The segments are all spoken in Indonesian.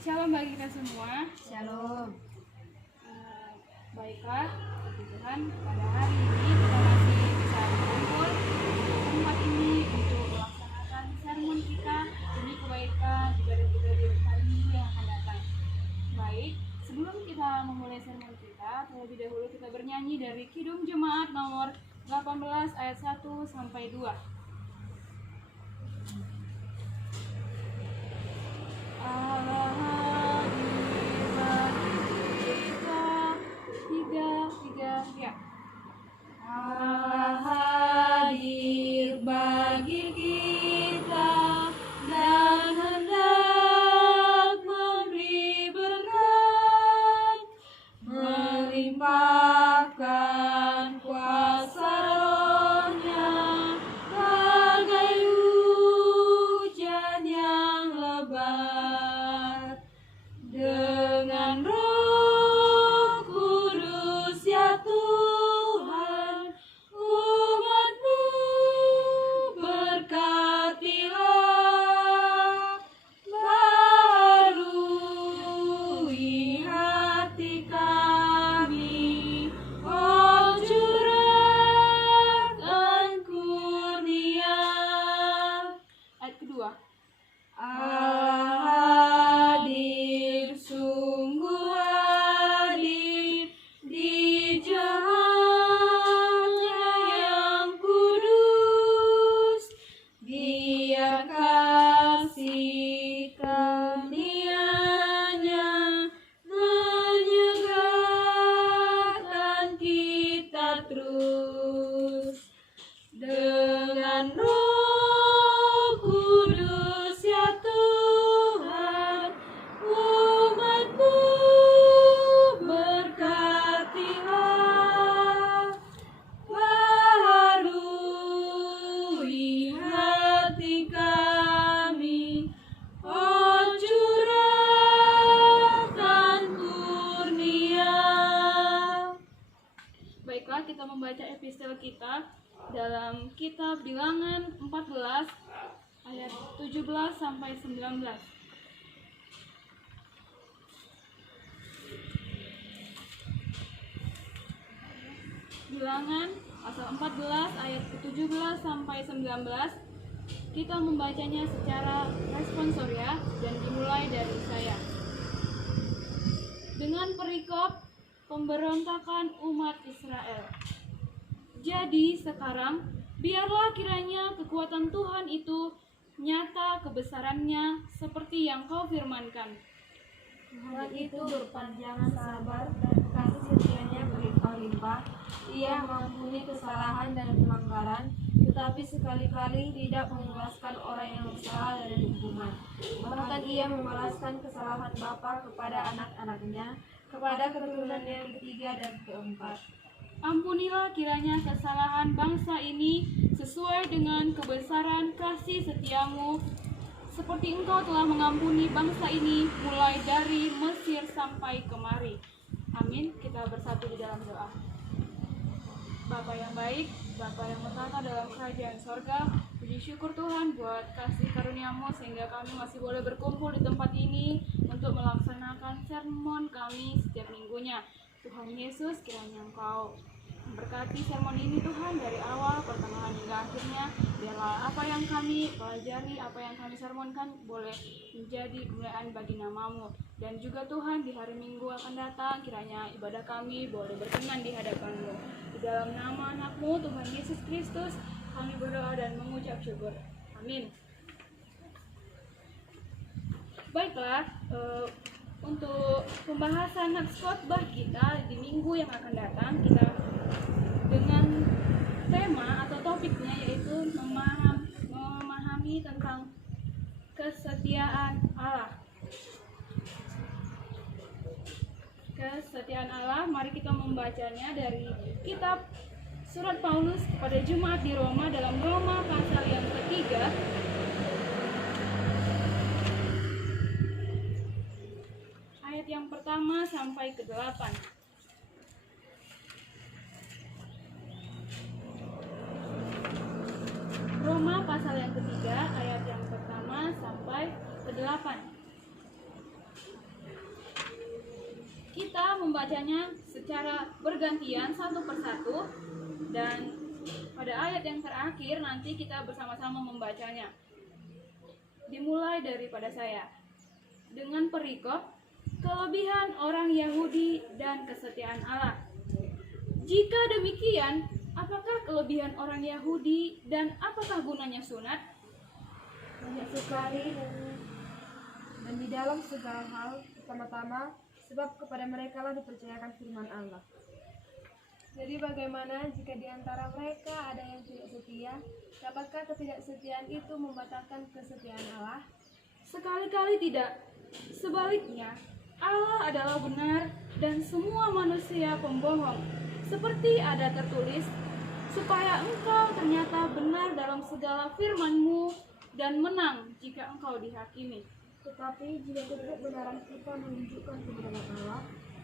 Shalom bagi kita semua. Shalom. Baiklah, puji Tuhan, pada hari ini kita masih bisa berkumpul di tempat ini untuk melaksanakan sermon kita demi kebaikan juga dan juga di hari Minggu yang akan datang. Baik, sebelum kita memulai sermon kita, terlebih dahulu kita bernyanyi dari Kidung Jemaat nomor 18 ayat 1 sampai 2. Allah hadir bagi kita, ya. Allah hadir bagi kita dan hendak memberi berkat, melimpahkan kuasa Roh-Nya bagai hujan yang lebat. Dengan Roh Kudus ya Tuhan, umat-Mu berkatilah, baharui hati kami, oh curahkan kurnia. Ayat kedua. Allah hadir, sungguh hadir di jemaatnya yang kudus. Biar kasih karunia-Nya menyegarkan kita terus. Dengan Roh Kudus ya Tuhan, umat-Mu berkatilah, baharui hati kami, oh curahkan kurnia. Baiklah, kita membaca epistel kita dalam kitab Bilangan 14 ayat 17 sampai 19. Bilangan pasal 14 ayat ke-17 sampai 19. Kita membacanya secara responsorial dan dimulai dari saya. Dengan perikop pemberontakan umat Israel. Jadi sekarang, biarlah kiranya kekuatan Tuhan itu nyata kebesarannya seperti yang kau firmankan. Tuhan itu berpanjang sabar dan kasih setianya berlimpah-limpah. Ia mengampuni kesalahan dan pelanggaran, tetapi sekali-kali tidak membebaskan orang yang bersalah dari hukuman. Bahkan ia membalaskan kesalahan bapa kepada anak-anaknya, kepada keturunan yang ketiga dan keempat. Ampunilah kiranya kesalahan bangsa ini sesuai dengan kebesaran kasih setiamu, seperti engkau telah mengampuni bangsa ini mulai dari Mesir sampai kemari. Amin. Kita bersatu di dalam doa. Bapa yang baik, Bapa yang bertata dalam kerajaan sorga, puji syukur Tuhan buat kasih karunia-Mu sehingga kami masih boleh berkumpul di tempat ini untuk melaksanakan sermon kami setiap minggunya. Tuhan Yesus, kiranya Engkau memberkati sermon ini Tuhan dari awal, pertengahan hingga akhirnya. Biarlah apa yang kami pelajari, apa yang kami sermonkan boleh menjadi kemuliaan bagi nama-Mu. Dan juga Tuhan di hari Minggu akan datang, kiranya ibadah kami boleh berkenan di hadapan-Mu. Di dalam nama anak-Mu Tuhan Yesus Kristus kami berdoa dan mengucap syukur. Amin. Baiklah, untuk pembahasan nats khotbah kita di minggu yang akan datang, kita dengan tema atau topiknya yaitu memahami tentang kesetiaan Allah. Kesetiaan Allah, mari kita membacanya dari kitab surat Paulus kepada jemaat di Roma dalam Roma pasal yang ketiga. Ayat yang pertama sampai ke-8. Roma pasal yang ketiga ayat yang pertama sampai ke-8. kita membacanya secara bergantian satu persatu, dan pada ayat yang terakhir nanti kita bersama-sama membacanya. Dimulai daripada saya dengan perikop kelebihan orang Yahudi dan kesetiaan Allah. Jika demikian, apakah kelebihan orang Yahudi dan apakah gunanya sunat? Banyak sekali dan di dalam segala hal. Pertama-tama, sebab kepada mereka lah dipercayakan firman Allah. Jadi bagaimana jika di antara mereka ada yang tidak setia? Dapatkah ketidaksetiaan itu membatalkan kesetiaan Allah? Sekali-kali tidak. Sebaliknya, Allah adalah benar dan semua manusia pembohong. Seperti ada tertulis, supaya engkau ternyata benar dalam segala firman-Mu dan menang jika engkau dihakimi. Tetapi jika kebenaran kita menunjukkan kebenaran Allah,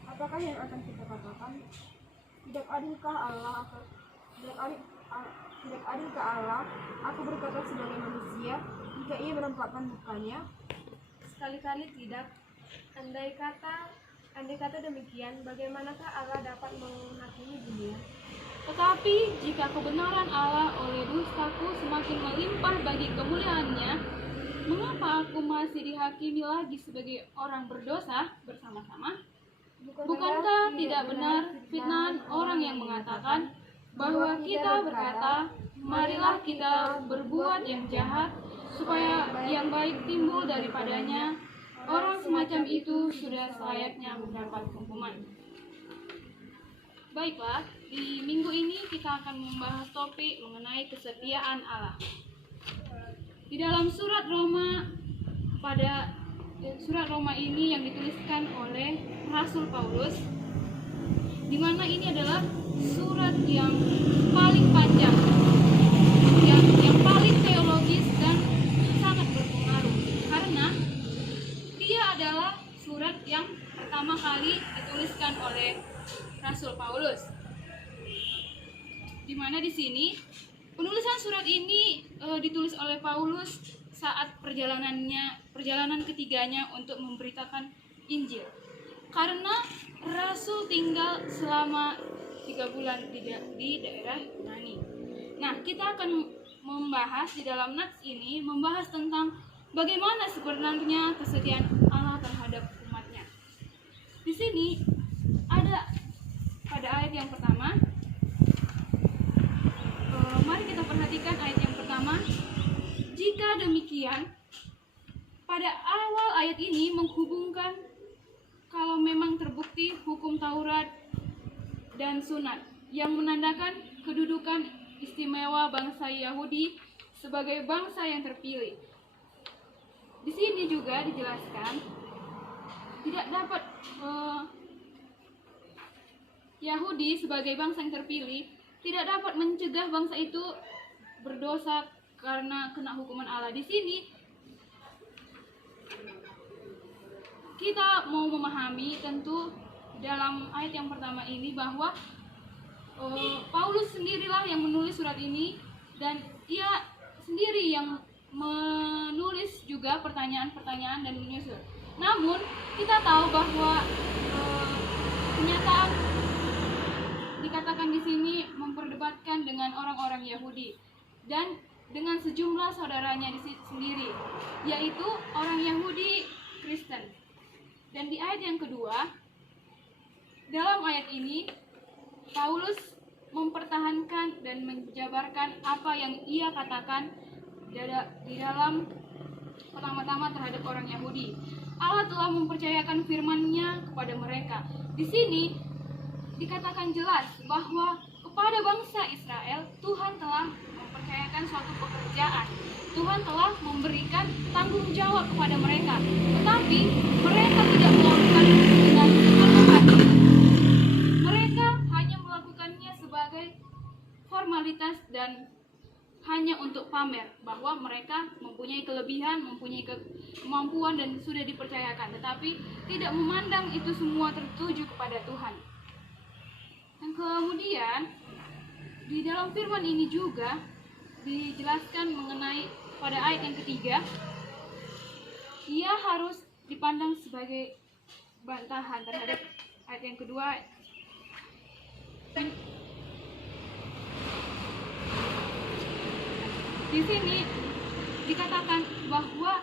apakah yang akan kita katakan? Tidak adilkah Allah? Tidak adilkah Allah? Aku berkata sebagai manusia, jika ia menampakkan mukanya? Sekali-kali tidak. Andai kata demikian, bagaimanakah Allah dapat menghakimi dunia? Tetapi jika kebenaran Allah oleh dustaku semakin melimpah bagi kemuliaannya, mengapa aku masih dihakimi lagi sebagai orang berdosa bersama-sama? Bukankah tidak benar fitnah orang yang mengatakan bahwa kita berkata, marilah kita berbuat yang jahat, supaya yang baik timbul daripadanya? Orang semacam itu sudah selayaknya mendapat hukuman. Baiklah, di minggu ini kita akan membahas topik mengenai kesetiaan Allah. Di dalam surat Roma ini yang dituliskan oleh Rasul Paulus, di mana ini adalah surat yang paling panjang, yang paling teologis dan sangat berpengaruh, karena dia adalah surat yang pertama kali dituliskan oleh Rasul Paulus. Di mana di sini penulisan surat ini ditulis oleh Paulus saat perjalanan ketiganya untuk memberitakan Injil. Karena Rasul tinggal selama 3 bulan di daerah Yunani. Nah, kita akan membahas di dalam nats ini, membahas tentang bagaimana sebenarnya kesetiaan Allah terhadap umatnya. Di sini ada pada ayat yang pertama, mari kita perhatikan ayat yang pertama. Jika demikian, pada awal ayat ini menghubungkan kalau memang terbukti hukum Taurat dan sunat yang menandakan kedudukan istimewa bangsa Yahudi sebagai bangsa yang terpilih. Di sini juga dijelaskan tidak dapat Yahudi sebagai bangsa yang terpilih tidak dapat mencegah bangsa itu berdosa karena kena hukuman Allah. Di sini kita mau memahami tentu dalam ayat yang pertama ini bahwa Paulus sendirilah yang menulis surat ini, dan ia sendiri yang menulis juga pertanyaan-pertanyaan dan menyusun. Namun kita tahu bahwa kenyataan dikatakan di sini memperdebatkan dengan orang-orang Yahudi dan dengan sejumlah saudaranya sendiri, yaitu orang Yahudi Kristen. Dan di ayat yang kedua, dalam ayat ini Paulus mempertahankan dan menjabarkan apa yang ia katakan di dalam pertama-tama terhadap orang Yahudi. Allah telah mempercayakan firman-Nya kepada mereka. Di sini dikatakan jelas bahwa kepada bangsa Israel Tuhan telah mempercayakan suatu pekerjaan. Tuhan telah memberikan tanggung jawab kepada mereka, tetapi mereka tidak melakukan dengan sepenuh hati. Mereka hanya melakukannya sebagai formalitas dan hanya untuk pamer bahwa mereka mempunyai kelebihan, mempunyai kemampuan dan sudah dipercayakan, tetapi tidak memandang itu semua tertuju kepada Tuhan. Dan kemudian di dalam firman ini juga dijelaskan mengenai pada ayat yang ketiga, ia harus dipandang sebagai bantahan terhadap Ayat yang kedua, di sini dikatakan bahwa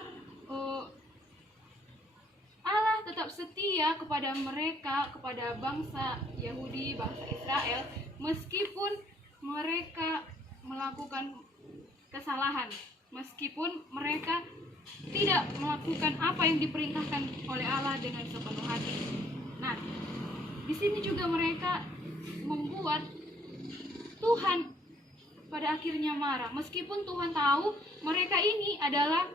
Allah tetap setia kepada mereka, kepada bangsa Yahudi, bangsa Israel, meskipun mereka melakukan kesalahan, meskipun mereka tidak melakukan apa yang diperintahkan oleh Allah dengan sepenuh hati. Nah, di sini juga mereka membuat Tuhan pada akhirnya marah, meskipun Tuhan tahu mereka ini adalah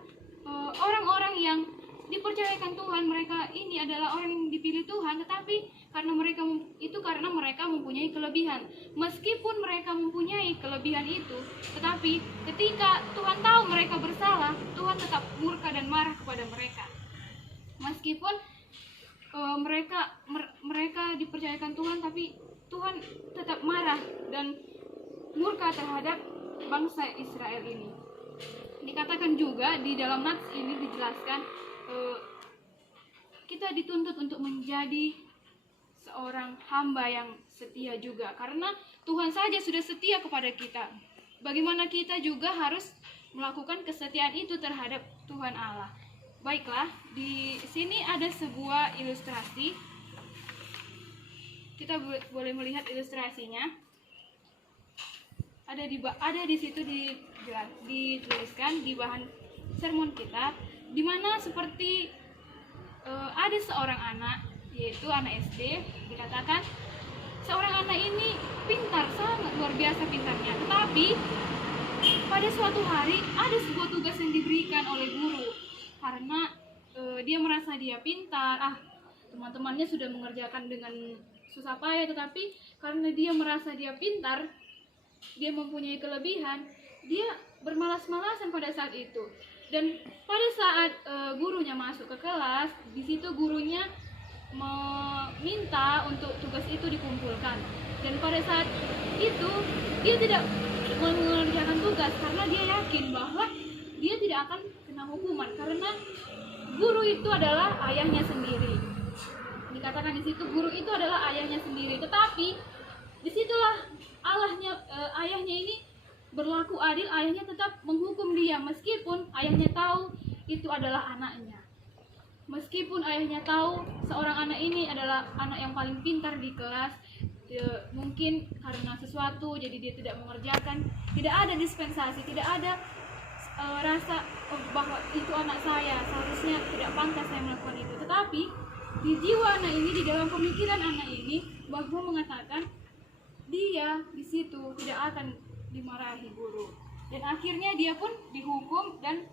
orang-orang yang dipercayakan Tuhan, mereka ini adalah orang yang dipilih Tuhan, tetapi karena mereka mempunyai kelebihan. Meskipun mereka mempunyai kelebihan itu, tetapi ketika Tuhan tahu mereka bersalah, Tuhan tetap murka dan marah kepada mereka. Meskipun mereka dipercayakan Tuhan, tapi Tuhan tetap marah dan murka terhadap bangsa Israel ini. Dikatakan juga di dalam nats ini dijelaskan kita dituntut untuk menjadi seorang hamba yang setia juga, karena Tuhan saja sudah setia kepada kita. Bagaimana kita juga harus melakukan kesetiaan itu terhadap Tuhan Allah. Baiklah, di sini ada sebuah ilustrasi. Kita boleh melihat ilustrasinya. Ada di situ dituliskan di bahan sermon kita, di mana seperti ada seorang anak, yaitu anak SD. Dikatakan seorang anak ini pintar, sangat luar biasa pintarnya, tetapi pada suatu hari ada sebuah tugas yang diberikan oleh guru. Karena dia merasa dia pintar, teman-temannya sudah mengerjakan dengan susah payah, tetapi karena dia merasa dia pintar, dia mempunyai kelebihan, dia bermalas-malasan pada saat itu. Dan pada saat gurunya masuk ke kelas, di situ gurunya meminta untuk tugas itu dikumpulkan. Dan pada saat itu dia tidak mengerjakan tugas karena dia yakin bahwa dia tidak akan kena hukuman, karena guru itu adalah ayahnya sendiri. Dikatakan di situ guru itu adalah ayahnya sendiri, tetapi disitulah ayahnya ini berlaku adil. Ayahnya tetap menghukum dia meskipun ayahnya tahu itu adalah anaknya. Meskipun ayahnya tahu seorang anak ini adalah anak yang paling pintar di kelas, mungkin karena sesuatu jadi dia tidak mengerjakan, tidak ada dispensasi, tidak ada rasa bahwa itu anak saya, seharusnya tidak pantas saya melakukan itu. Tetapi di jiwa anak ini, di dalam pemikiran anak ini, bahwa mengatakan dia di situ tidak akan dimarahi guru, dan akhirnya dia pun dihukum dan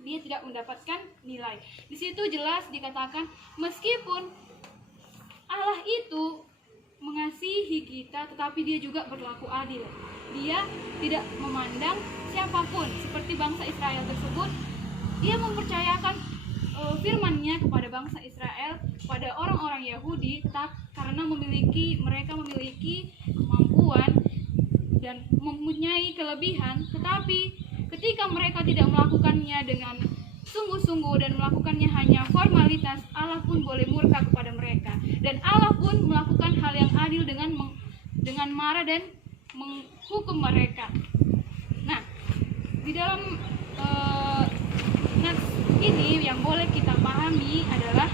dia tidak mendapatkan nilai. Di situ jelas dikatakan meskipun Allah itu mengasihi kita, tetapi dia juga berlaku adil. Dia tidak memandang siapapun, seperti bangsa Israel tersebut. Dia mempercayakan firman-Nya kepada bangsa Israel, kepada orang-orang Yahudi, karena mereka memiliki kemampuan dan mempunyai kelebihan, tetapi ketika mereka tidak melakukannya dengan sungguh-sungguh dan melakukannya hanya formalitas, Allah pun boleh murka kepada mereka, dan Allah pun melakukan hal yang adil dengan marah dan menghukum mereka. Nah, di dalam nats ini yang boleh kita pahami adalah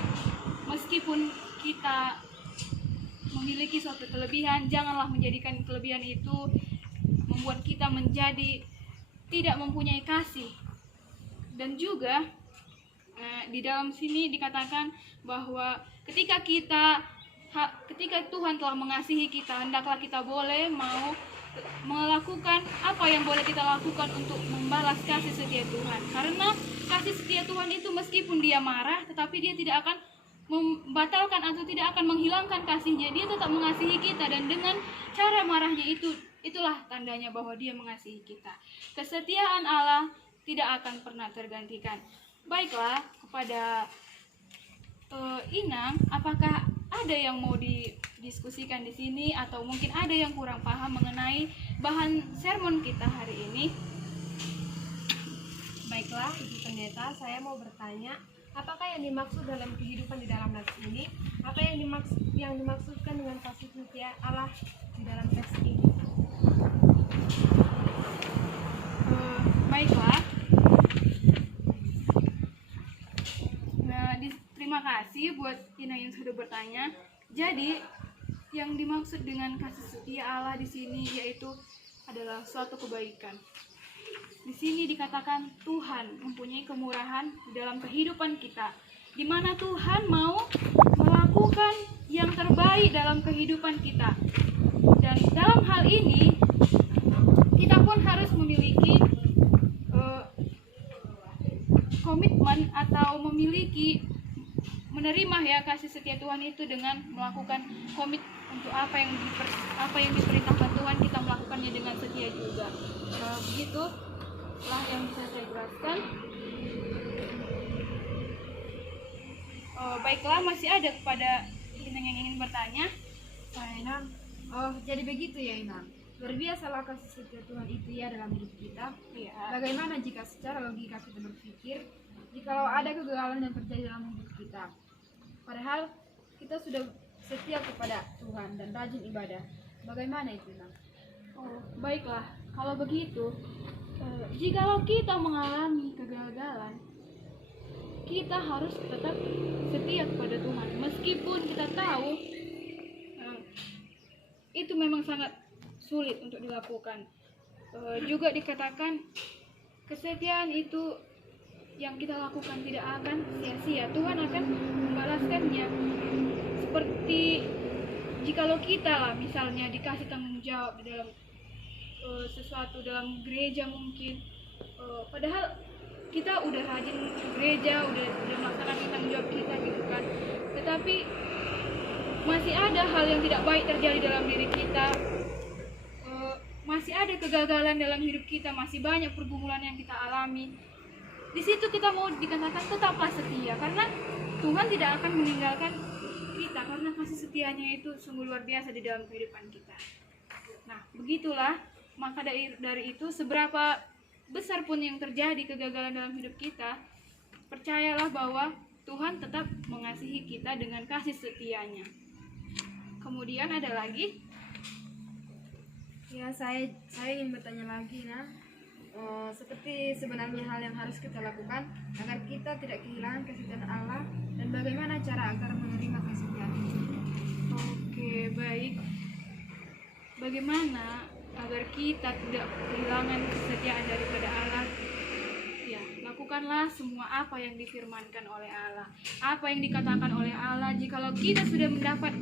meskipun kita memiliki suatu kelebihan, janganlah menjadikan kelebihan itu membuat kita menjadi tidak mempunyai kasih. Dan juga di dalam sini dikatakan bahwa ketika Tuhan telah mengasihi kita, hendaklah kita boleh mau melakukan apa yang boleh kita lakukan untuk membalas kasih setia Tuhan. Karena kasih setia Tuhan itu meskipun dia marah, tetapi dia tidak akan membatalkan atau tidak akan menghilangkan kasihnya. Dia tetap mengasihi kita, dan dengan cara marahnya itulah tandanya bahwa dia mengasihi kita. Kesetiaan Allah tidak akan pernah tergantikan. Baiklah, kepada Inang, apakah ada yang mau didiskusikan di sini, atau mungkin ada yang kurang paham mengenai bahan sermon kita hari ini? Baiklah, Ibu Pendeta, saya mau bertanya, Apakah yang dimaksud dalam kehidupan di dalam nats ini? Apa yang dimaksudkan dengan kasih setia Allah di dalam teks ini? Baiklah. Nah, terima kasih buat Ina yang sudah bertanya. Jadi, yang dimaksud dengan kasih setia Allah di sini yaitu adalah suatu kebaikan. Di sini dikatakan Tuhan mempunyai kemurahan dalam kehidupan kita, di mana Tuhan mau melakukan yang terbaik dalam kehidupan kita. Dan dalam hal ini, kita pun harus memiliki komitmen atau memiliki menerima ya kasih setia Tuhan itu dengan melakukan komit untuk apa yang diperintahkan Tuhan, kita melakukannya dengan setia juga. Begitulah yang bisa saya jelaskan. Baiklah, masih ada kepada Inang yang ingin bertanya? Inang, oh jadi begitu ya Inang. Luar biasalah kasih setia Tuhan itu ya dalam hidup kita. Iya. Bagaimana jika secara logika kita berpikir, jikalau ada kegagalan yang terjadi dalam hidup kita, padahal kita sudah setia kepada Tuhan dan rajin ibadah, bagaimana itu Inang? Oh, baiklah. Kalau begitu, jikalau kita mengalami kegagalan, kita harus tetap setia kepada Tuhan, meskipun kita tahu itu memang sangat sulit untuk dilakukan. Juga dikatakan kesetiaan itu yang kita lakukan tidak akan sia-sia. Tuhan akan membalaskannya. Seperti jikalau kita lah misalnya dikasih tanggung jawab di dalam sesuatu dalam gereja mungkin, padahal kita udah rajin ke gereja, udah melaksanakan tanggung jawab kita gitu kan, tetapi masih ada hal yang tidak baik terjadi dalam diri kita, masih ada kegagalan dalam hidup kita, masih banyak pergumulan yang kita alami. Di situ kita mau dikatakan tetaplah setia, karena Tuhan tidak akan meninggalkan kita, karena kasih setianya itu sungguh luar biasa di dalam kehidupan kita. Nah, begitulah, maka dari itu seberapa besar pun yang terjadi kegagalan dalam hidup kita, percayalah bahwa Tuhan tetap mengasihi kita dengan kasih setianya. Kemudian ada lagi? Ya, saya ingin bertanya lagi nah. Seperti sebenarnya hal yang harus kita lakukan agar kita tidak kehilangan kesetiaan Allah, dan bagaimana cara agar menerima kesetiaan itu? Oke, baik. Bagaimana agar kita tidak kehilangan kesetiaan daripada Allah? Ya, lakukanlah semua apa yang difirmankan oleh Allah, apa yang dikatakan oleh Allah. Jikalau kita sudah mendapat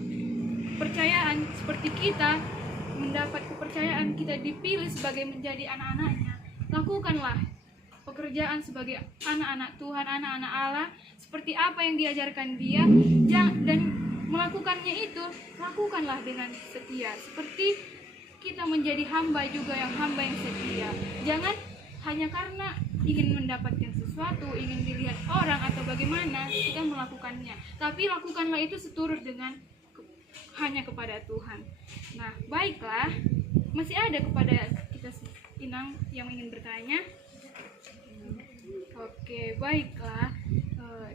kepercayaan seperti kita mendapat kepercayaan, kita dipilih sebagai menjadi anak-anaknya, lakukanlah pekerjaan sebagai anak-anak Tuhan, anak-anak Allah, seperti apa yang diajarkan Dia, dan melakukannya itu lakukanlah dengan setia, seperti kita menjadi hamba juga yang setia. Jangan hanya karena ingin mendapatkan sesuatu, ingin dilihat orang atau bagaimana kita melakukannya, tapi lakukanlah itu seturut dengan hanya kepada Tuhan. Nah, baiklah, masih ada kepada kita Inang yang ingin bertanya? Oke, baiklah.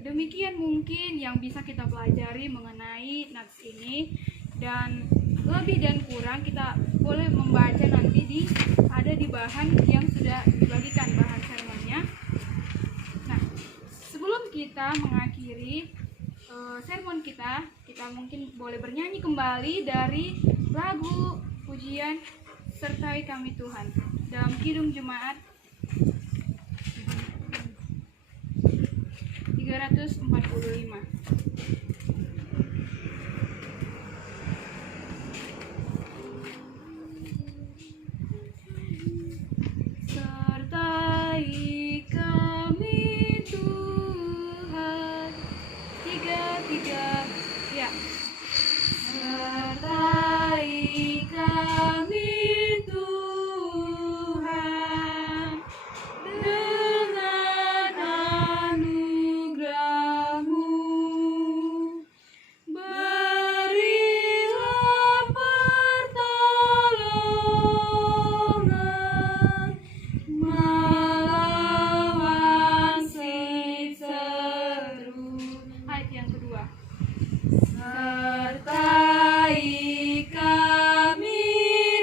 Demikian mungkin yang bisa kita pelajari mengenai nats ini, dan lebih dan kurang kita boleh membaca nanti ada di bahan yang sudah dibagikan, bahan sermonnya. Nah, sebelum kita mengakhiri sermon kita mungkin boleh bernyanyi kembali dari lagu pujian Sertai Kami Tuhan dalam Kidung Jemaat 345. Sertai kami Tuhan, tiga ya. Sertai kami Tuhan dengan anugerah-Mu, berilah pertolongan melawan si seru. Sertai kami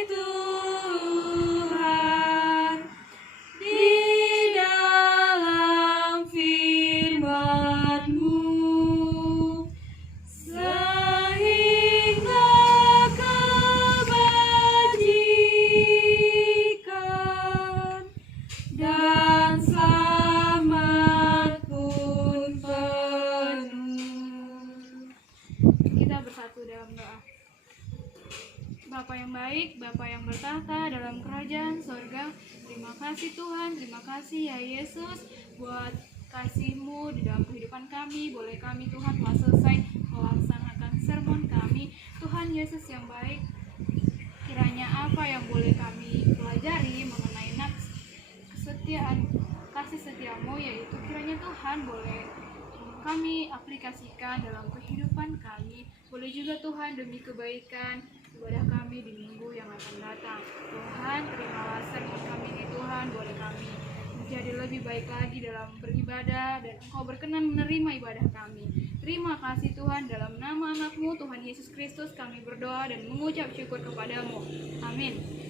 Tuhan di dalam firman-Mu, sehingga kebajikan dan selamat pun penuh. Kita bersatu dalam doa. Bapa yang baik, Bapa yang bertahta dalam kerajaan sorga, terima kasih Tuhan, terima kasih ya Yesus buat kasih-Mu di dalam kehidupan kami. Boleh kami Tuhan telah selesai melaksanakan sermon kami. Tuhan Yesus yang baik, kiranya apa yang boleh kami pelajari mengenai kesetiaan, kasih setia-Mu, yaitu kiranya Tuhan boleh kami aplikasikan dalam kehidupan kami. Boleh juga Tuhan demi kebaikan ibadah kami di minggu yang akan datang. Tuhan, terimalah sermon kami ini Tuhan, boleh kami menjadi lebih baik lagi dalam beribadah dan Engkau berkenan menerima ibadah kami. Terima kasih Tuhan, dalam nama anak-Mu Tuhan Yesus Kristus kami berdoa dan mengucap syukur kepadamu. Amin.